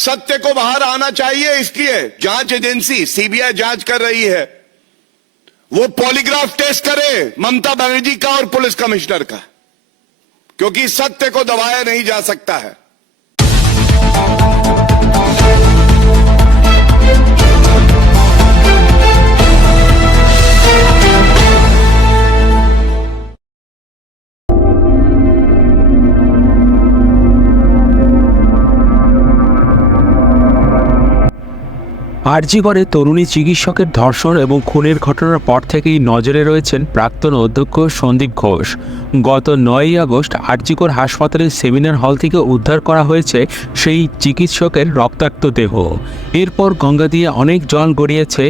सत्य को बाहर आना चाहिए, इसलिए जांच एजेंसी सीबीआई जांच कर रही है। वो पॉलीग्राफ टेस्ट करे ममता बनर्जी का और पुलिस कमिश्नर का, क्योंकि सत्य को दबाया नहीं जा सकता है। আরজিকরে তরুণী চিকিৎসকের ধর্ষণ এবং খুনের ঘটনার পর থেকেই নজরে রয়েছেন প্রাক্তন অধ্যক্ষ সন্দীপ ঘোষ। গত 9ই আগস্ট আরজিকর হাসপাতালের সেমিনার হল থেকে উদ্ধার করা হয়েছে সেই চিকিৎসকের রক্তাক্ত দেহ। এরপর গঙ্গা দিয়ে অনেক জল গড়িয়েছে।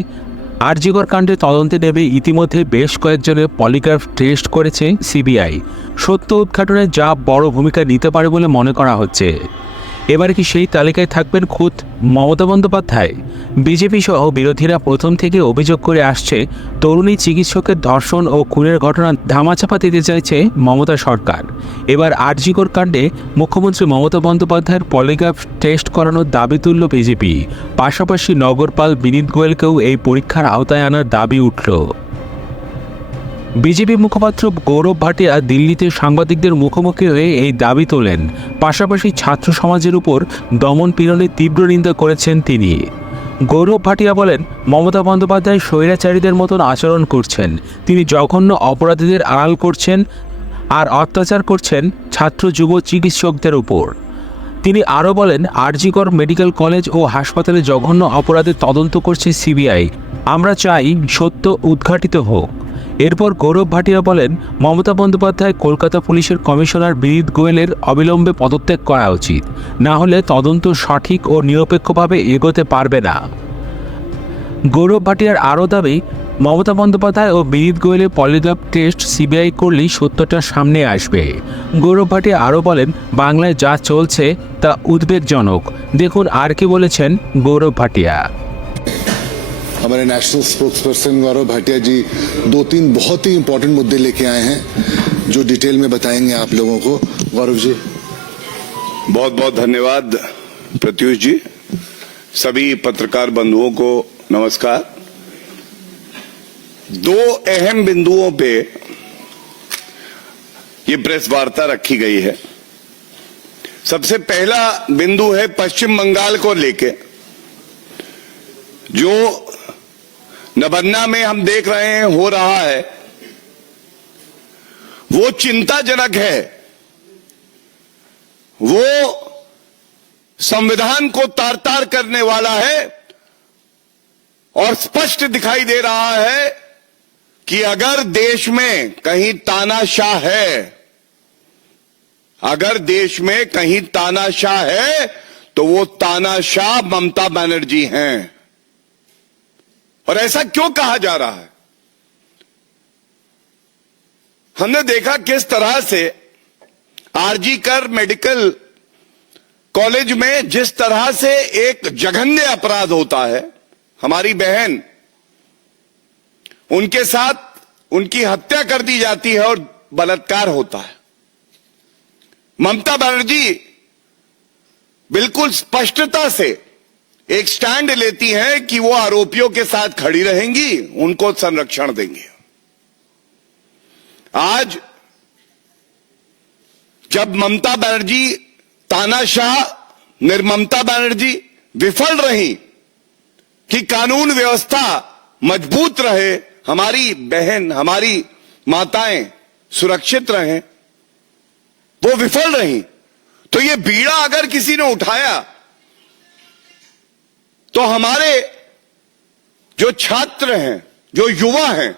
আরজিকর কাণ্ডে তদন্তে নেমে ইতিমধ্যে বেশ কয়েকজনের পলিগ্রাফ টেস্ট করেছে সিবিআই। সত্য উদ্ঘাটনে যা বড় ভূমিকা নিতে পারে বলে মনে করা হচ্ছে। এবারে কি সেই তালিকায় থাকবেন খুদ মমতা বন্দ্যোপাধ্যায়? বিজেপি সহ বিরোধীরা প্রথম থেকে অভিযোগ করে আসছে, তরুণী চিকিৎসকের ধর্ষণ ও খুনের ঘটনা ধামাচাপা দিতে চাইছে মমতা সরকার। এবার আরজিকর কাণ্ডে মুখ্যমন্ত্রী মমতা বন্দ্যোপাধ্যায়ের পলিগ্রাফ টেস্ট করানোর দাবি তুলল বিজেপি। পাশাপাশি নগরপাল বিনীত গোয়েলকেও এই পরীক্ষার আওতায় আনার দাবি উঠল। বিজেপি মুখপাত্র গৌরব ভাটিয়া দিল্লিতে সাংবাদিকদের মুখোমুখি হয়ে এই দাবি তোলেন। পাশাপাশি ছাত্র সমাজের উপর দমন পীড়নের তীব্র নিন্দা করেছেন তিনি। গৌরব ভাটিয়া বলেন, মমতা বন্দ্যোপাধ্যায় স্বৈরাচারীদের মতন আচরণ করছেন। তিনি জঘন্য অপরাধীদের আড়াল করছেন আর অত্যাচার করছেন ছাত্র যুব চিকিৎসকদের উপর। তিনি আরও বলেন, আরজিকর মেডিকেল কলেজ ও হাসপাতালে জঘন্য অপরাধের তদন্ত করছে সিবিআই। আমরা চাই সত্য উদ্ঘাটিত হোক। এরপর গৌরব ভাটিয়া বলেন, মমতা বন্দ্যোপাধ্যায় কলকাতা পুলিশের কমিশনার বিনীত গোয়েলের অবিলম্বে পদত্যাগ করা উচিত, না হলে তদন্ত সঠিক ও নিরপেক্ষভাবে এগোতে পারবে না। গৌরব ভাটিয়ার আরও দাবি, মমতা বন্দ্যোপাধ্যায় ও বিনীত গোয়েলের পলিগ্রাফ টেস্ট সিবিআই করলেই সত্যটা সামনে আসবে। গৌরব ভাটিয়া আরও বলেন, বাংলায় যা চলছে তা উদ্বেগজনক। দেখুন আর কি বলেছেন গৌরব ভাটিয়া। हमारे नेशनल स्पोक्सपर्सन गौरव भाटिया जी 2-3 बहुत ही इंपॉर्टेंट मुद्दे लेके आए हैं जो डिटेल में बताएंगे आप लोगों को। गौरव जी, बहुत बहुत धन्यवाद प्रत्युष जी। सभी पत्रकार बंधुओं को नमस्कार। 2 अहम बिंदुओं पे ये प्रेस वार्ता रखी गई है। सबसे पहला बिंदु है पश्चिम बंगाल को लेके, जो नबन्ना में हम देख रहे हैं हो रहा है, वो चिंताजनक है। वो संविधान को तार तार करने वाला है और स्पष्ट दिखाई दे रहा है कि अगर देश में कहीं तानाशाह है, अगर देश में कहीं तानाशाह है तो वो तानाशाह ममता बनर्जी हैं। और ऐसा क्यों कहा जा रहा है? हमने देखा किस तरह से आरजीकर मेडिकल कॉलेज में जिस तरह से एक जघन्य अपराध होता है, हमारी बहन, उनके साथ उनकी हत्या कर दी जाती है और बलात्कार होता है। ममता बनर्जी बिल्कुल स्पष्टता से एक स्टैंड लेती हैं कि वो आरोपियों के साथ खड़ी रहेंगी, उनको संरक्षण देंगे। आज जब ममता बनर्जी तानाशाह, निर्ममता बनर्जी विफल रही कि कानून व्यवस्था मजबूत रहे, हमारी बहन, हमारी माताएं सुरक्षित रहें, वो विफल रही, तो ये बीड़ा अगर किसी ने उठाया तो हमारे जो छात्र हैं, जो युवा हैं,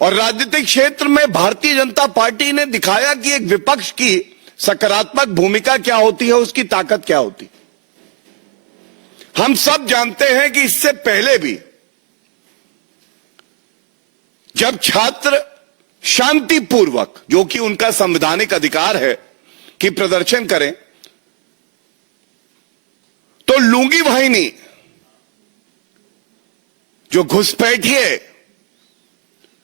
और राजनीतिक क्षेत्र में भारतीय जनता पार्टी ने दिखाया कि एक विपक्ष की सकारात्मक भूमिका क्या होती है, उसकी ताकत क्या होती। हम सब जानते हैं कि इससे पहले भी जब छात्र शांतिपूर्वक, जो कि उनका संवैधानिक अधिकार है कि प्रदर्शन करें, तो लूंगी वाहिनी, जो घुसपैठिए,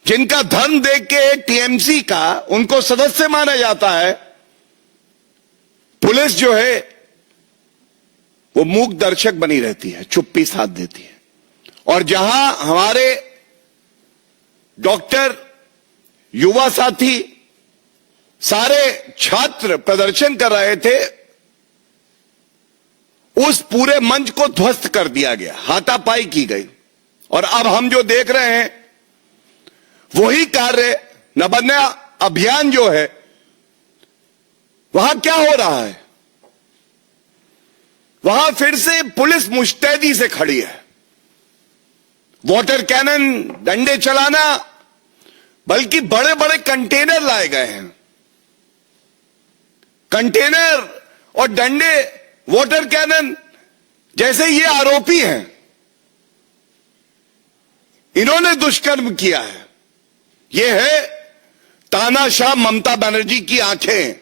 जिनका धर्म देख के टीएमसी का उनको सदस्य माना जाता है, पुलिस जो है वो मूक दर्शक बनी रहती है, चुप्पी साध देती है। और जहां हमारे डॉक्टर, युवा साथी, सारे छात्र प्रदर्शन कर रहे थे, उस पूरे मंच को ध्वस्त कर दिया गया, हाथापाई की गई। और अब हम जो देख रहे हैं वही कार्य नवन्या अभियान जो है, वहां क्या हो रहा है? वहां फिर से पुलिस मुस्तैदी से खड़ी है। वाटर कैनन, डंडे चलाना, बल्कि बड़े बड़े कंटेनर लाए गए हैं। कंटेनर और डंडे, वाटर कैनन, जैसे ये आरोपी हैं, इन्होंने दुष्कर्म किया है। ये है तानाशाह ममता बनर्जी की आंखें,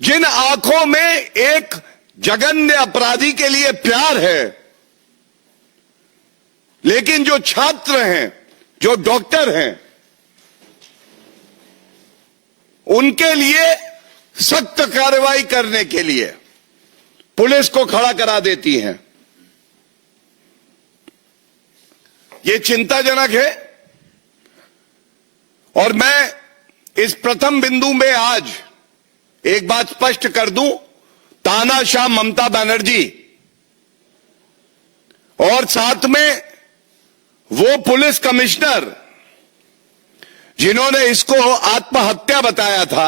जिन आंखों में एक जघन्य अपराधी के लिए प्यार है, लेकिन जो छात्र हैं, जो डॉक्टर हैं, उनके लिए सख्त कार्रवाई करने के लिए पुलिस को खड़ा करा देती हैं। ये चिंताजनक है। और मैं इस प्रथम बिंदु में आज एक बात स्पष्ट कर दूं, तानाशाह ममता बनर्जी और साथ में वो पुलिस कमिश्नर जिन्होंने इसको आत्महत्या बताया था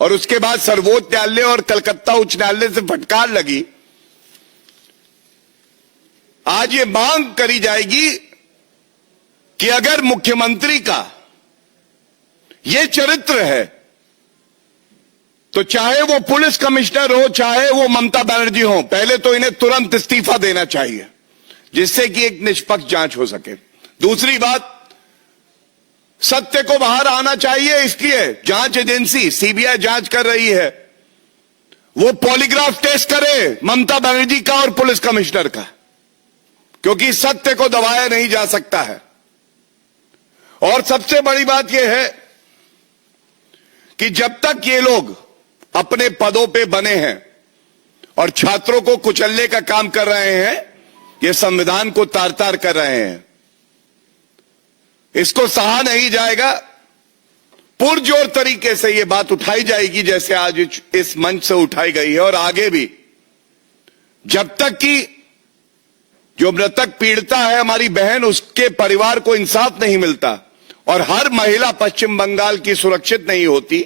और उसके बाद सर्वोच्च न्यायालय और कलकत्ता उच्च न्यायालय से फटकार लगी, आज ये मांग करी जाएगी कि अगर मुख्यमंत्री का ये चरित्र है तो चाहे वो पुलिस कमिश्नर हो, चाहे वो ममता बनर्जी हो, पहले तो इन्हें तुरंत इस्तीफा देना चाहिए, जिससे कि एक निष्पक्ष जांच हो सके। दूसरी बात, सत्य को बाहर आना चाहिए, इसलिए जांच एजेंसी सीबीआई जांच कर रही है, वो पॉलीग्राफ टेस्ट करे ममता बनर्जी का और पुलिस कमिश्नर का, क्योंकि सत्य को दबाया नहीं जा सकता है। और सबसे बड़ी बात यह है कि जब तक ये लोग अपने पदों पे बने हैं और छात्रों को कुचलने का काम कर रहे हैं, ये संविधान को तार तार कर रहे हैं, इसको सहा नहीं जाएगा। पुरजोर तरीके से ये बात उठाई जाएगी, जैसे आज इस मंच से उठाई गई है, और आगे भी, जब तक कि जो मृतक पीड़िता है हमारी बहन, उसके परिवार को इंसाफ नहीं मिलता और हर महिला पश्चिम बंगाल की सुरक्षित नहीं होती,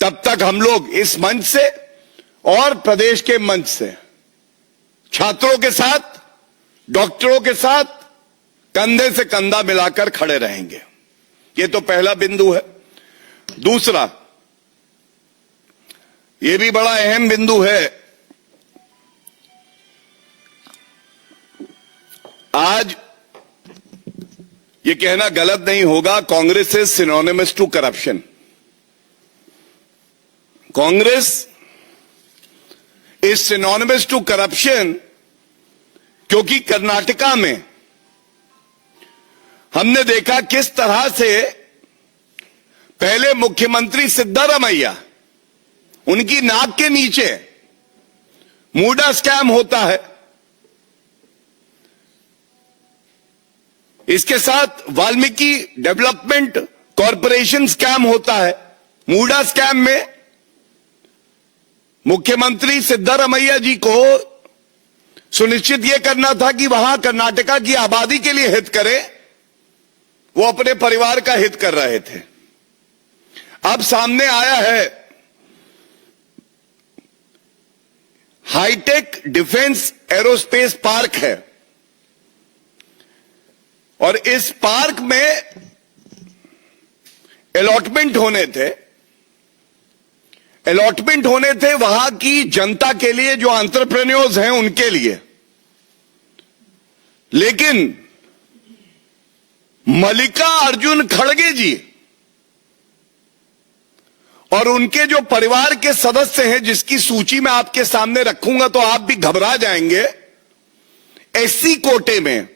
तब तक हम लोग इस मंच से और प्रदेश के मंच से छात्रों के साथ, डॉक्टरों के साथ कंधे से कंधा मिलाकर खड़े रहेंगे। ये तो पहला बिंदु है। दूसरा, ये भी बड़ा अहम बिंदु है। आज ये कहना गलत नहीं होगा, Congress is synonymous to corruption. Congress is synonymous to corruption क्योंकि कर्नाटका में हमने देखा किस तरह से पहले मुख्यमंत्री सिद्धारमैया, उनकी नाक के नीचे मूडा स्कैम होता है, इसके साथ वाल्मीकि डेवलपमेंट कॉरपोरेशन स्कैम होता है। मूडा स्कैम में मुख्यमंत्री सिद्धारमैया जी को सुनिश्चित यह करना था कि वहां कर्नाटका की आबादी के लिए हित करे, वो अपने परिवार का हित कर रहे थे। अब सामने आया है हाईटेक डिफेंस एरोस्पेस पार्क है, और इस पार्क में अलॉटमेंट होने थे वहां की जनता के लिए, जो एंटरप्रेन्योर्स हैं उनके लिए। लेकिन मल्लिका अर्जुन खड़गे जी और उनके जो परिवार के सदस्य हैं, जिसकी सूची मैं आपके सामने रखूंगा तो आप भी घबरा जाएंगे, एससी कोटे में,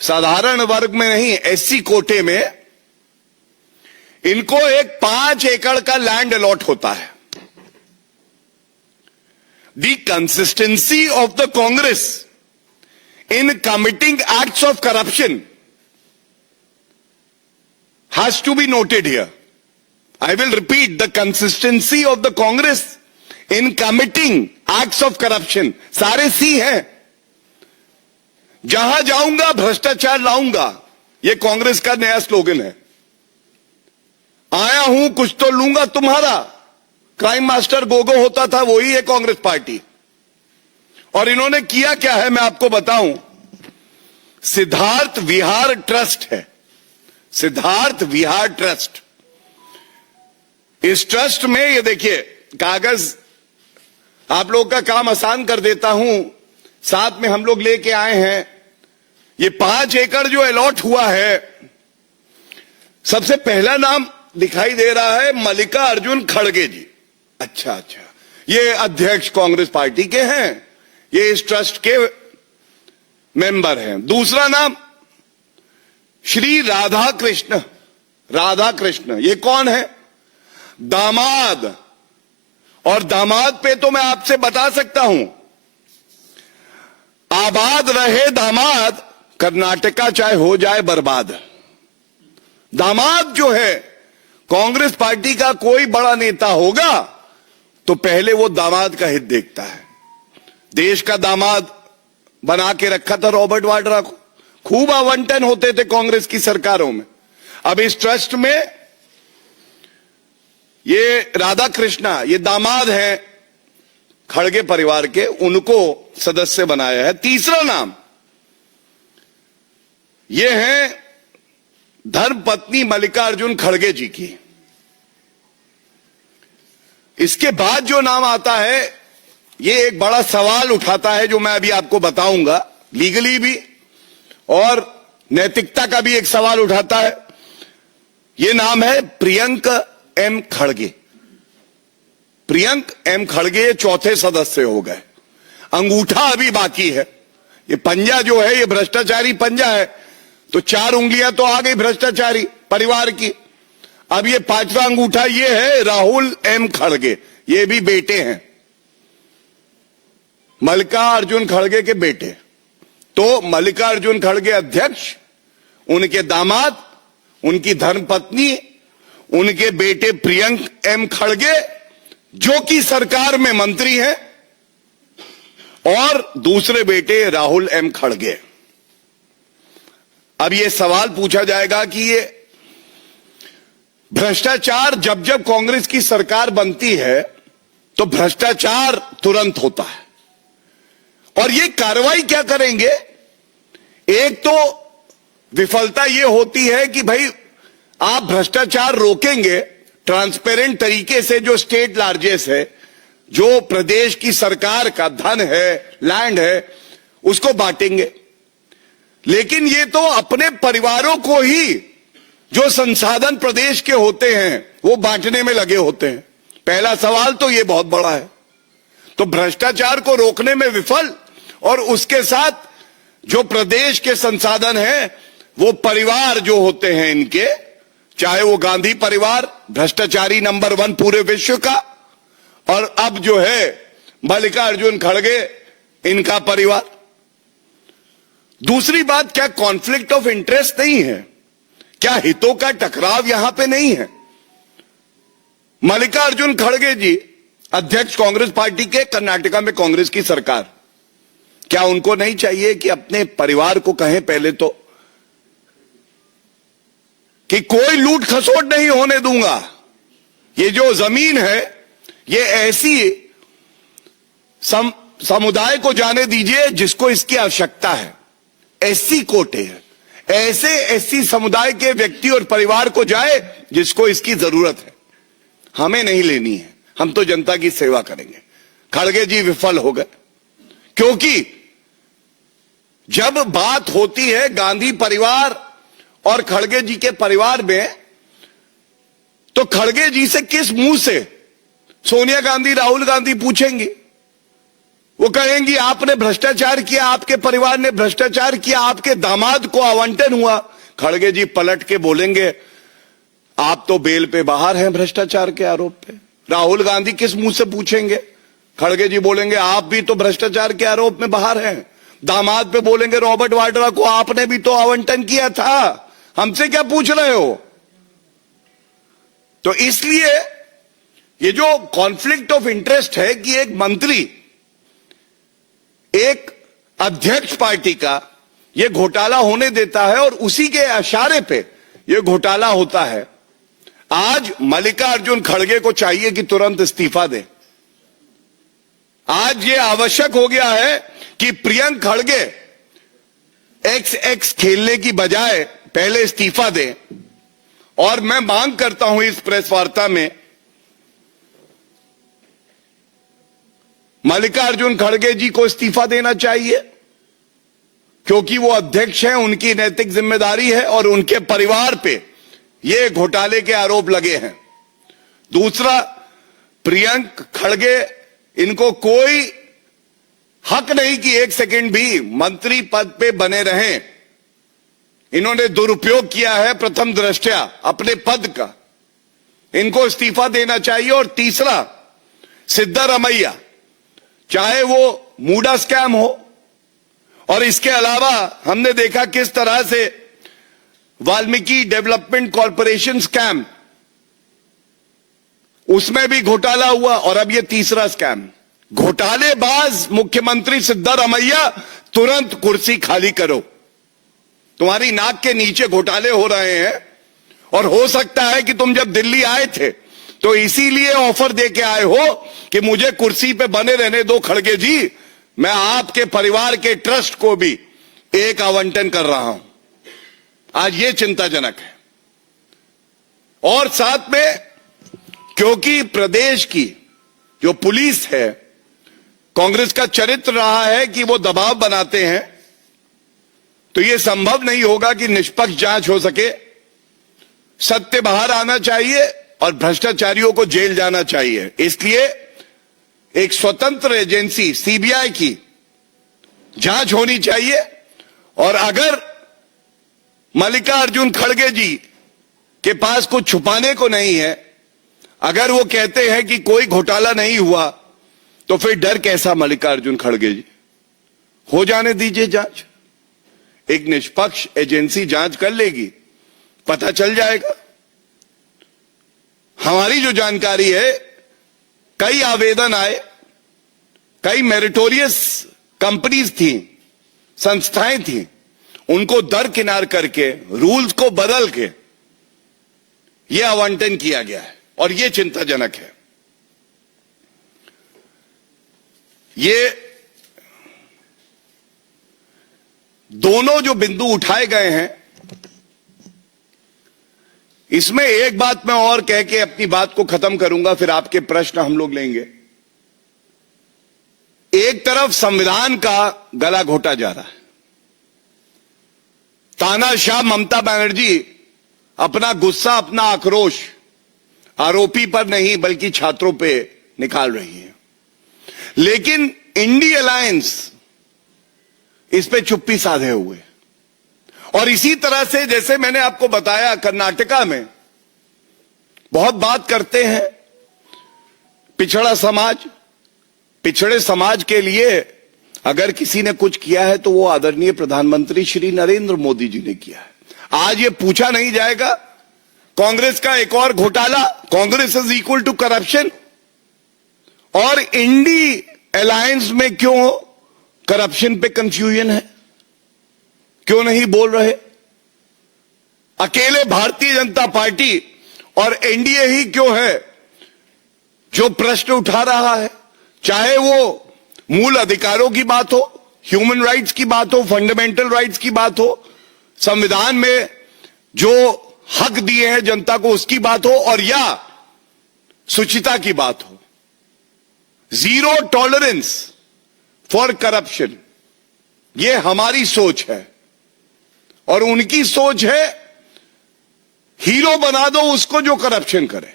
साधारण वर्ग में नहीं, एससी कोटे में इनको एक 5 एकड़ का लैंड अलॉट होता है। the consistency of the Congress in committing acts of corruption has to be noted here. I will repeat, the consistency of the Congress in committing acts of corruption. सारे सी हैं. जहां जाऊंगा भ्रष्टाचार लाऊंगा, ये कांग्रेस का नया स्लोगन है. आया हूं कुछ तो लूंगा तुम्हारा. क्राइम मास्टर गोगो होता था, वही है कांग्रेस पार्टी. और इन्होंने किया क्या है मैं आपको बताऊं. सिद्धार्थ विहार ट्रस्ट है. सिद्धार्थ विहार ट्रस्ट. इस ट्रस्ट में ये देखिए, कागज आप लोग का काम आसान कर देता हूं, साथ में हम लोग लेके आए हैं. ये 5 एकड़ जो अलॉट हुआ है, सबसे पहला नाम दिखाई दे रहा है मल्लिकार्जुन खड़गे जी. अच्छा, ये अध्यक्ष कांग्रेस पार्टी के हैं, ये इस ट्रस्ट के मेंबर हैं. दूसरा नाम श्री राधा कृष्ण. राधा कृष्ण ये कौन है? दामाद. और दामाद पे तो मैं आपसे बता सकता हूं, आबाद रहे दामाद, कर्नाटका चाहे हो जाए बर्बाद. दामाद जो है, कांग्रेस पार्टी का कोई बड़ा नेता होगा तो पहले वो दामाद का हित देखता है. देश का दामाद बना के रखा था रॉबर्ट वाड्रा को. खूब आवंटन होते थे कांग्रेस की सरकारों में. अब इस ट्रस्ट में ये राधा कृष्णा, ये दामाद हैं खड़गे परिवार के, उनको सदस्य बनाया है. तीसरा नाम ये है धर्मपत्नी मल्लिकार्जुन खड़गे जी की. इसके बाद जो नाम आता है, ये एक बड़ा सवाल उठाता है जो मैं अभी आपको बताऊंगा, लीगली भी और नैतिकता का भी एक सवाल उठाता है. ये नाम है प्रियंक एम खड़गे. प्रियंक एम खड़गे ये चौथे सदस्य हो गए. अंगूठा अभी बाकी है. ये पंजा जो है, ये भ्रष्टाचारी पंजा है, तो 4 उंगलियां तो आ गई भ्रष्टाचारी परिवार की. अब ये 5वां अंगूठा ये है राहुल एम खड़गे. ये भी बेटे हैं, मल्लिकार्जुन खड़गे के बेटे. तो मल्लिकार्जुन खड़गे अध्यक्ष, उनके दामाद, उनकी धर्मपत्नी, उनके बेटे प्रियंक एम खड़गे जो कि सरकार में मंत्री हैं, और दूसरे बेटे राहुल एम खड़गे. अब यह सवाल पूछा जाएगा कि ये भ्रष्टाचार जब जब कांग्रेस की सरकार बनती है तो भ्रष्टाचार तुरंत होता है. और ये कार्रवाई क्या करेंगे? एक तो विफलता ये होती है कि भाई आप भ्रष्टाचार रोकेंगे ट्रांसपेरेंट तरीके से, जो स्टेट लार्जेस्ट है, जो प्रदेश की सरकार का धन है, लैंड है, उसको बांटेंगे. लेकिन ये तो अपने परिवारों को ही, जो संसाधन प्रदेश के होते हैं, वो बांटने में लगे होते हैं. पहला सवाल तो ये बहुत बड़ा है. तो भ्रष्टाचार को रोकने में विफल, और उसके साथ जो प्रदेश के संसाधन हैं, वो परिवार जो होते हैं इनके, चाहे वो गांधी परिवार भ्रष्टाचारी नंबर 1 पूरे विश्व का, और अब जो है मल्लिकार्जुन खड़गे इनका परिवार. दूसरी बात, क्या कॉन्फ्लिक्ट ऑफ इंटरेस्ट नहीं है? क्या हितों का टकराव यहां पे नहीं है? मल्लिकार्जुन खड़गे जी अध्यक्ष कांग्रेस पार्टी के, कर्नाटका में कांग्रेस की सरकार, क्या उनको नहीं चाहिए कि अपने परिवार को कहें पहले तो कि कोई लूट खसोट नहीं होने दूंगा, ये जो जमीन है ये ऐसी समुदाय को जाने दीजिए जिसको इसकी आवश्यकता है. एससी कोटे है, ऐसे एससी समुदाय के व्यक्ति और परिवार को जाए जिसको इसकी जरूरत है. हमें नहीं लेनी है, हम तो जनता की सेवा करेंगे. खड़गे जी विफल हो गए, क्योंकि जब बात होती है गांधी परिवार और खड़गे जी के परिवार में, तो खड़गे जी से किस मुंह से सोनिया गांधी, राहुल गांधी पूछेंगी? वो कहेंगी आपने भ्रष्टाचार किया, आपके परिवार ने भ्रष्टाचार किया, आपके दामाद को आवंटन हुआ. खड़गे जी पलट के बोलेंगे आप तो बेल पे बाहर हैं भ्रष्टाचार के आरोप पे. राहुल गांधी किस मुंह से पूछेंगे खड़गे जी बोलेंगे आप भी तो भ्रष्टाचार के आरोप में बाहर हैं। दामाद पे बोलेंगे रॉबर्ट वाड्रा को आपने भी तो आवंटन किया था, हमसे क्या पूछ रहे हो। तो इसलिए ये जो कॉन्फ्लिक्ट ऑफ इंटरेस्ट है कि एक मंत्री, एक अध्यक्ष पार्टी का ये घोटाला होने देता है और उसी के इशारे पे ये घोटाला होता है। आज मल्लिकार्जुन खड़गे को चाहिए कि तुरंत इस्तीफा दें। आज ये आवश्यक हो गया है कि प्रियंक खड़गे एक्स खेलने की बजाय पहले इस्तीफा दें। और मैं मांग करता हूं इस प्रेस वार्ता में मल्लिकार्जुन खड़गे जी को इस्तीफा देना चाहिए, क्योंकि वो अध्यक्ष हैं, उनकी नैतिक जिम्मेदारी है और उनके परिवार पे ये घोटाले के आरोप लगे हैं। दूसरा, प्रियंक खड़गे, इनको कोई हक नहीं कि एक सेकंड भी मंत्री पद पे बने रहें। इन्होंने दुरुपयोग किया है प्रथम दृष्टया अपने पद का, इनको इस्तीफा देना चाहिए। और तीसरा, सिद्धारमैया, चाहे वो मूडा स्कैम हो और इसके अलावा हमने देखा किस तरह से वाल्मीकि डेवलपमेंट कॉरपोरेशन स्कैम, उसमें भी घोटाला हुआ और अब ये तीसरा स्कैम। घोटालेबाज मुख्यमंत्री सिद्धारमैया, तुरंत कुर्सी खाली करो। तुम्हारी नाक के नीचे घोटाले हो रहे हैं और हो सकता है कि तुम जब दिल्ली आए थे तो इसीलिए ऑफर दे के आए हो कि मुझे कुर्सी पे बने रहने दो खड़गे जी, मैं आपके परिवार के ट्रस्ट को भी एक आवंटन कर रहा हूं। आज ये चिंताजनक है। और साथ में, क्योंकि प्रदेश की जो पुलिस है, कांग्रेस का चरित्र रहा है कि वो दबाव बनाते हैं, तो ये संभव नहीं होगा कि निष्पक्ष जांच हो सके। सत्य बाहर आना चाहिए और भ्रष्टाचारियों को जेल जाना चाहिए। इसलिए एक स्वतंत्र एजेंसी सीबीआई की जांच होनी चाहिए। और अगर मल्लिकार्जुन खड़गे जी के पास कुछ छुपाने को नहीं है, अगर वो कहते हैं कि कोई घोटाला नहीं हुआ, तो फिर डर कैसा मल्लिकार्जुन खड़गे जी? हो जाने दीजिए जांच, एक निष्पक्ष एजेंसी जांच कर लेगी, पता चल जाएगा। हमारी जो जानकारी है, कई आवेदन आए, कई मेरिटोरियस कंपनीज थी, संस्थाएं थी, उनको दरकिनार करके, रूल्स को बदल के यह आवंटन किया गया है और यह चिंताजनक है। ये दोनों जो बिंदु उठाए गए हैं, इसमें एक बात मैं और कह के अपनी बात को खत्म करूंगा, फिर आपके प्रश्न हम लोग लेंगे। एक तरफ संविधान का गला घोटा जा रहा है, तानाशाह ममता बनर्जी अपना गुस्सा, अपना आक्रोश आरोपी पर नहीं बल्कि छात्रों पे निकाल रही है। लेकिन इंडी अलायंस इस पे चुप्पी साधे हुए। और इसी तरह से, जैसे मैंने आपको बताया, कर्नाटका में बहुत बात करते हैं पिछड़ा समाज, पिछड़े समाज के लिए अगर किसी ने कुछ किया है तो वो आदरणीय प्रधानमंत्री श्री नरेंद्र मोदी जी ने किया है। आज ये पूछा नहीं जाएगा कांग्रेस का एक और घोटाला, Congress is equal to corruption, और इंडी अलायंस में क्यों करप्शन पे कंफ्यूजन है, क्यों नहीं बोल रहे? अकेले भारतीय जनता पार्टी और एनडीए ही क्यों है जो प्रश्न उठा रहा है? चाहे वो मूल अधिकारों की बात हो, ह्यूमन राइट्स की बात हो, फंडामेंटल राइट्स की बात हो, संविधान में जो हक दिए हैं जनता को उसकी बात हो, और या शुचिता की बात हो। जीरो टॉलरेंस फॉर करप्शन, ये हमारी सोच है। और उनकी सोच है हीरो बना दो उसको जो करप्शन करे।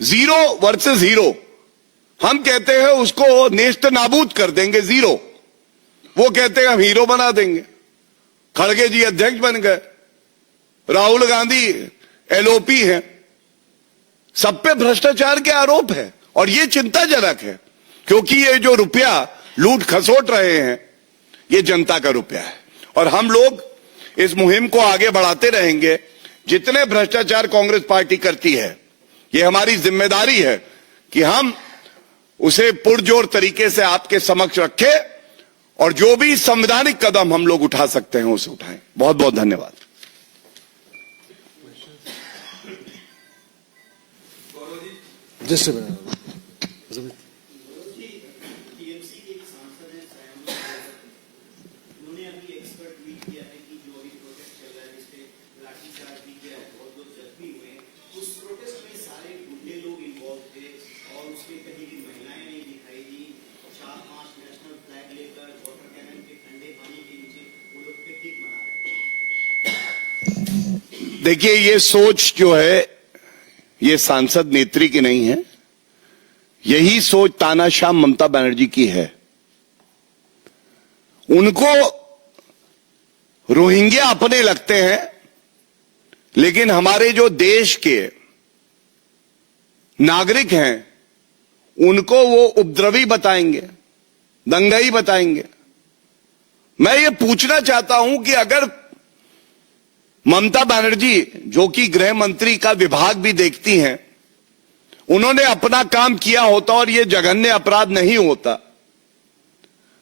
जीरो वर्सेस हीरो, हम कहते हैं उसको नेस्त नाबूद कर देंगे जीरो, वो कहते हैं हम हीरो बना देंगे। खड़गे जी अध्यक्ष बन गए, राहुल गांधी एलओपी हैं, सब पे भ्रष्टाचार के आरोप है और ये चिंताजनक है। क्योंकि ये जो रुपया लूट खसोट रहे हैं ये जनता का रुपया है और हम लोग इस मुहिम को आगे बढ़ाते रहेंगे। जितने भ्रष्टाचार कांग्रेस पार्टी करती है ये हमारी जिम्मेदारी है कि हम उसे पुरजोर तरीके से आपके समक्ष रखें और जो भी संवैधानिक कदम हम लोग उठा सकते हैं उसे उठाएं। बहुत बहुत धन्यवाद। जस्ट देखिए ये सोच जो है ये सांसद नेत्री की नहीं है, यही सोच तानाशाह ममता बनर्जी की है। उनको रोहिंग्या अपने लगते हैं लेकिन हमारे जो देश के नागरिक हैं उनको वो उपद्रवी बताएंगे, दंगाई बताएंगे। मैं ये पूछना चाहता हूं कि अगर ममता बनर्जी जो कि गृह मंत्री का विभाग भी देखती हैं, उन्होंने अपना काम किया होता और ये जघन्य अपराध नहीं होता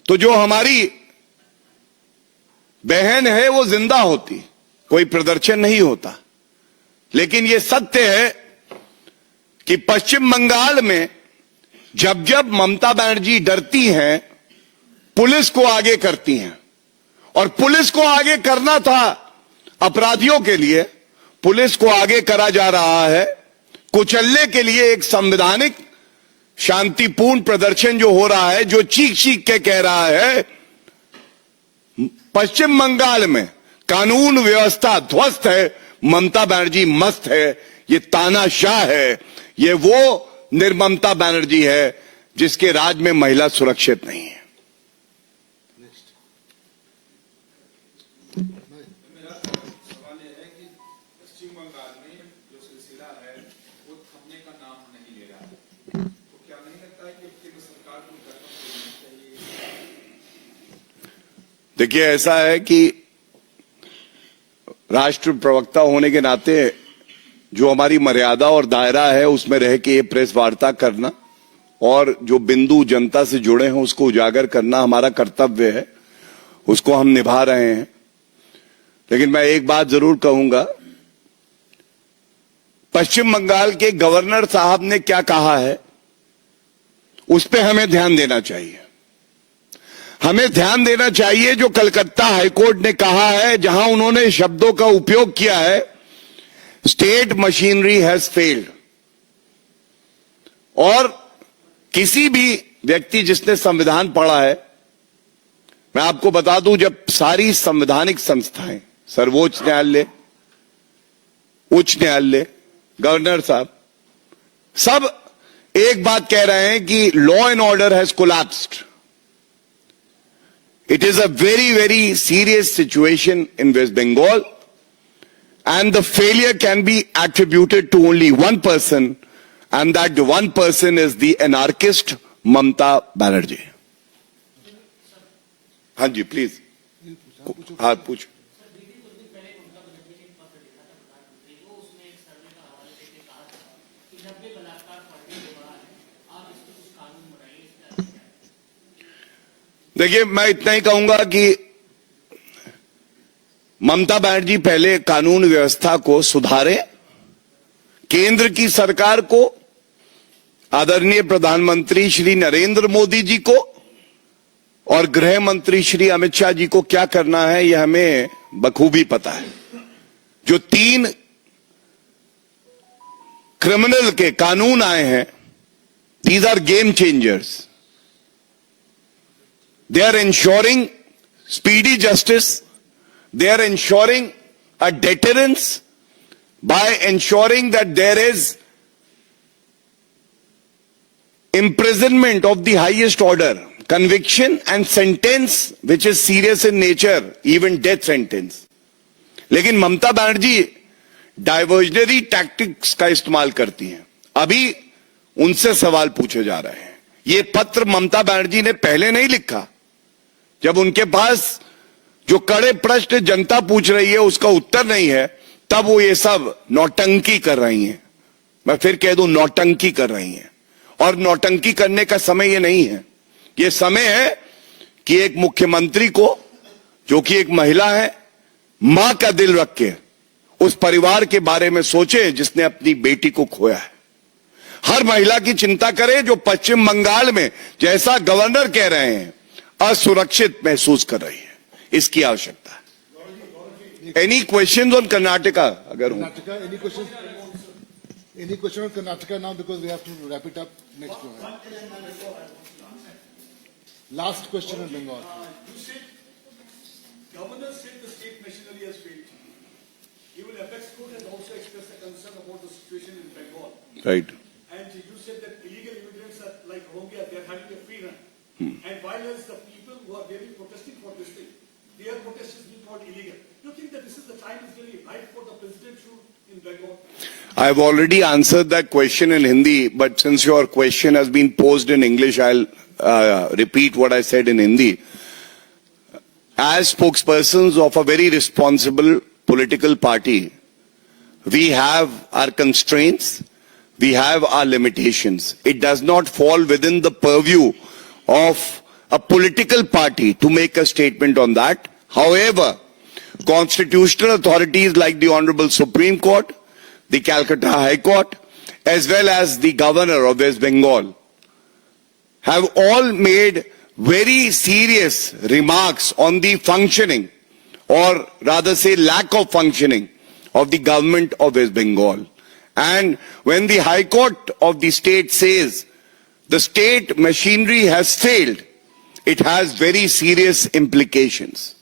तो जो हमारी बहन है वो जिंदा होती, कोई प्रदर्शन नहीं होता। लेकिन ये सत्य है कि पश्चिम बंगाल में जब जब ममता बनर्जी डरती हैं पुलिस को आगे करती हैं और पुलिस को आगे करना था अपराधियों के लिए, पुलिस को आगे करा जा रहा है कुचलने के लिए। एक संवैधानिक शांतिपूर्ण प्रदर्शन जो हो रहा है, जो चीख चीख के कह रहा है पश्चिम बंगाल में कानून व्यवस्था ध्वस्त है, ममता बनर्जी मस्त है, ये तानाशाह है, ये वो निर्ममता बनर्जी है जिसके राज में महिला सुरक्षित नहीं है। देखिए ऐसा है कि राष्ट्र प्रवक्ता होने के नाते जो हमारी मर्यादा और दायरा है उसमें रह के ये प्रेस वार्ता करना और जो बिंदु जनता से जुड़े हैं उसको उजागर करना हमारा कर्तव्य है, उसको हम निभा रहे हैं। लेकिन मैं एक बात जरूर कहूंगा, पश्चिम बंगाल के गवर्नर साहब ने क्या कहा है उस पर हमें ध्यान देना चाहिए। हमें ध्यान देना चाहिए जो कलकत्ता हाईकोर्ट ने कहा है, जहां उन्होंने शब्दों का उपयोग किया है, स्टेट मशीनरी हैज फेल्ड। और किसी भी व्यक्ति जिसने संविधान पढ़ा है, मैं आपको बता दूं, जब सारी संवैधानिक संस्थाएं, सर्वोच्च न्यायालय, उच्च न्यायालय, गवर्नर साहब, सब एक बात कह रहे हैं कि law and order has collapsed. It is a very, very serious situation in West Bengal and the failure can be attributed to only one person and that one person is the anarchist Mamta Banerjee. हाँ जी please, हाँ पूछ। देखिए मैं इतना ही कहूंगा कि ममता बनर्जी पहले कानून व्यवस्था को सुधारे, केंद्र की सरकार को, आदरणीय प्रधानमंत्री श्री नरेंद्र मोदी जी को और गृह मंत्री श्री अमित शाह जी को क्या करना है यह हमें बखूबी पता है। जो 3 क्रिमिनल के कानून आए हैं, these are game changers. They are ensuring speedy justice. They are ensuring a deterrence by ensuring that there is imprisonment of the highest order, conviction and sentence which is serious in nature, even death sentence. लेकिन Mamata Banerjee diversionary tactics का इस्तेमाल करती हैं। अभी उनसे सवाल पूछे जा रहे हैं ये पत्र ममता बनर्जी ने पहले नहीं लिखा। जब उनके पास जो कड़े प्रश्न जनता पूछ रही है उसका उत्तर नहीं है, तब वो ये सब नौटंकी कर रही हैं। मैं फिर कह दूं, नौटंकी कर रही हैं। और नौटंकी करने का समय ये नहीं है। ये समय है कि एक मुख्यमंत्री को, जो कि एक महिला है, मां का दिल रख के उस परिवार के बारे में सोचे जिसने अपनी बेटी को खोया है। हर महिला की चिंता करे जो पश्चिम बंगाल में, जैसा गवर्नर कह रहे हैं, असुरक्षित महसूस कर रही है। इसकी आवश्यकता है। Any question on Karnataka? अगर हो Any question on Karnataka now, because we have to wrap it up next one. Last question on Bengal. You said, Governor said the state machinery has failed. Even Apex Court has also expressed a concern about the situation in Bengal. Right. And you said that illegal immigrants are like Rohingya, they are having a free run. And while as the people who are really protesting for this thing, their protest is being called illegal. Do you think that this is the time is really right for the presidential in Bengal? I've already answered that question in Hindi, but since your question has been posed in English, I'll repeat what I said in Hindi. As spokespersons of a very responsible political party, we have our constraints, we have our limitations. It does not fall within the purview of a political party to make a statement on that. However, constitutional authorities like the Honorable Supreme Court, the Calcutta High Court, as well as the Governor of West Bengal, have all made very serious remarks on the functioning, or rather say lack of functioning, of the government of West Bengal. And when the High Court of the state says the state machinery has failed, it has very serious implications.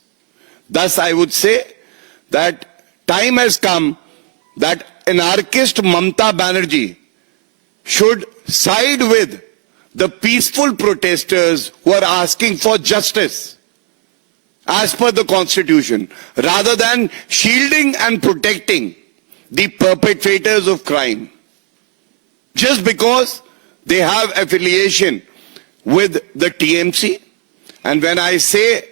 Thus, I would say that time has come that anarchist Mamata Banerjee should side with the peaceful protesters who are asking for justice as per the constitution, rather than shielding and protecting the perpetrators of crime just because they have affiliation with the TMC. And when I say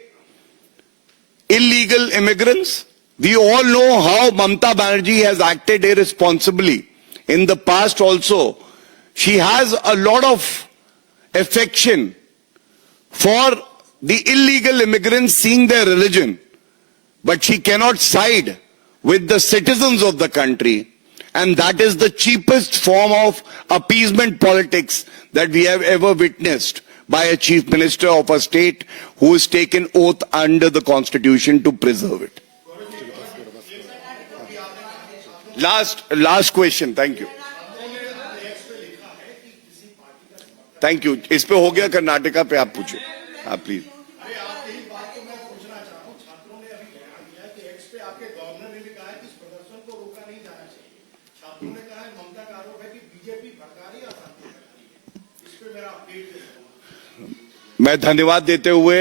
illegal immigrants, we all know how Mamata Banerjee has acted irresponsibly. In the past also, she has a lot of affection for the illegal immigrants seeing their religion, but she cannot side with the citizens of the country. And that is the cheapest form of appeasement politics that we have ever witnessed by a chief minister of a state who has taken oath under the constitution to preserve it. Last question. Thank you. Thank you. इस पे हो गया, कर्नाटका पे आप पूछे। हाँ please. मैं धन्यवाद देते हुए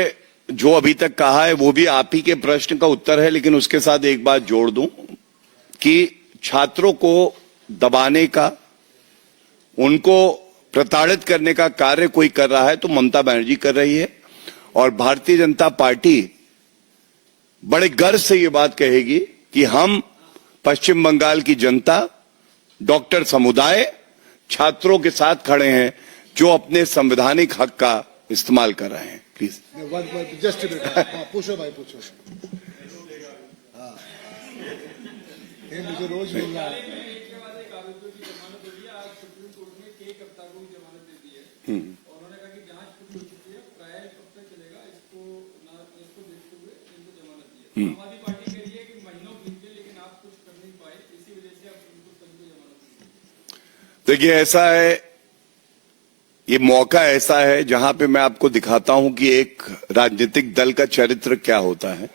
जो अभी तक कहा है वो भी आप ही के प्रश्न का उत्तर है, लेकिन उसके साथ एक बात जोड़ दूं कि छात्रों को दबाने का, उनको प्रताड़ित करने का कार्य कोई कर रहा है तो ममता बनर्जी कर रही है। और भारतीय जनता पार्टी बड़े गर्व से ये बात कहेगी कि हम पश्चिम बंगाल की जनता, डॉक्टर समुदाय, छात्रों के साथ खड़े हैं जो अपने संवैधानिक हक का इस्तेमाल कर रहे हैं। प्लीज जस्ट पूछो भाई, पूछो। ये मुझे रोज मिलना है। देखिए, ऐसा है, ये मौका ऐसा है जहां पे मैं आपको दिखाता हूं कि एक राजनीतिक दल का चरित्र क्या होता है।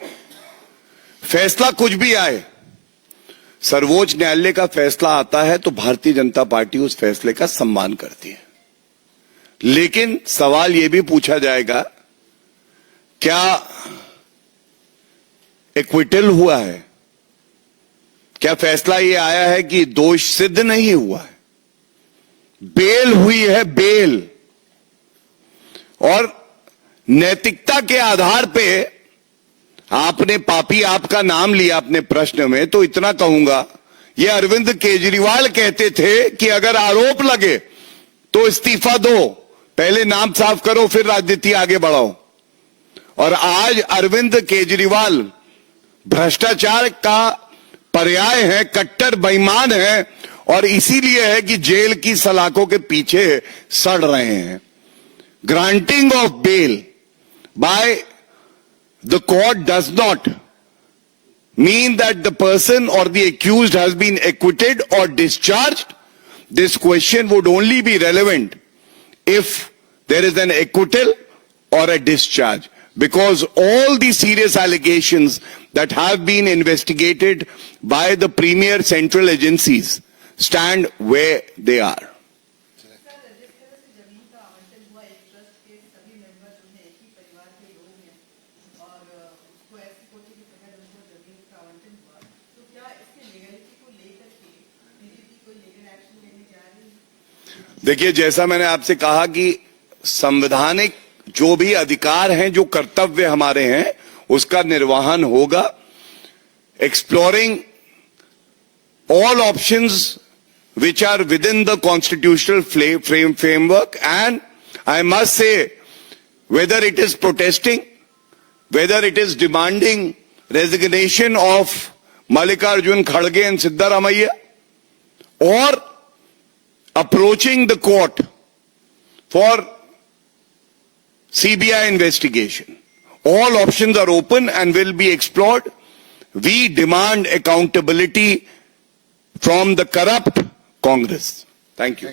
फैसला कुछ भी आए, सर्वोच्च न्यायालय का फैसला आता है तो भारतीय जनता पार्टी उस फैसले का सम्मान करती है। लेकिन सवाल यह भी पूछा जाएगा, क्या एक्विटल हुआ है? क्या फैसला ये आया है कि दोष सिद्ध नहीं हुआ है? बेल हुई है, बेल। और नैतिकता के आधार पे आपने पापी आपका नाम लिया अपने प्रश्न में, तो इतना कहूंगा, ये अरविंद केजरीवाल कहते थे कि अगर आरोप लगे तो इस्तीफा दो, पहले नाम साफ करो फिर राजनीति आगे बढ़ाओ। और आज अरविंद केजरीवाल भ्रष्टाचार का पर्याय है, कट्टर बेईमान है, और इसीलिए है कि जेल की सलाखों के पीछे सड़ रहे हैं। Granting of bail by the court does not mean that the person or the accused has been acquitted or discharged. This question would only be relevant if there is an acquittal or a discharge, because all the serious allegations that have been investigated by the premier central agencies stand where they are. देखिए, जैसा मैंने आपसे कहा कि संवैधानिक जो भी अधिकार हैं, जो कर्तव्य हमारे हैं, उसका निर्वहन होगा। Exploring all options which are within the constitutional framework, and I must say, whether it is protesting, whether it is demanding resignation of Mallikarjun Kharge and Siddaramaiah, or approaching the court for CBI investigation, all options are open and will be explored. We demand accountability from the corrupt Congress. Thank you.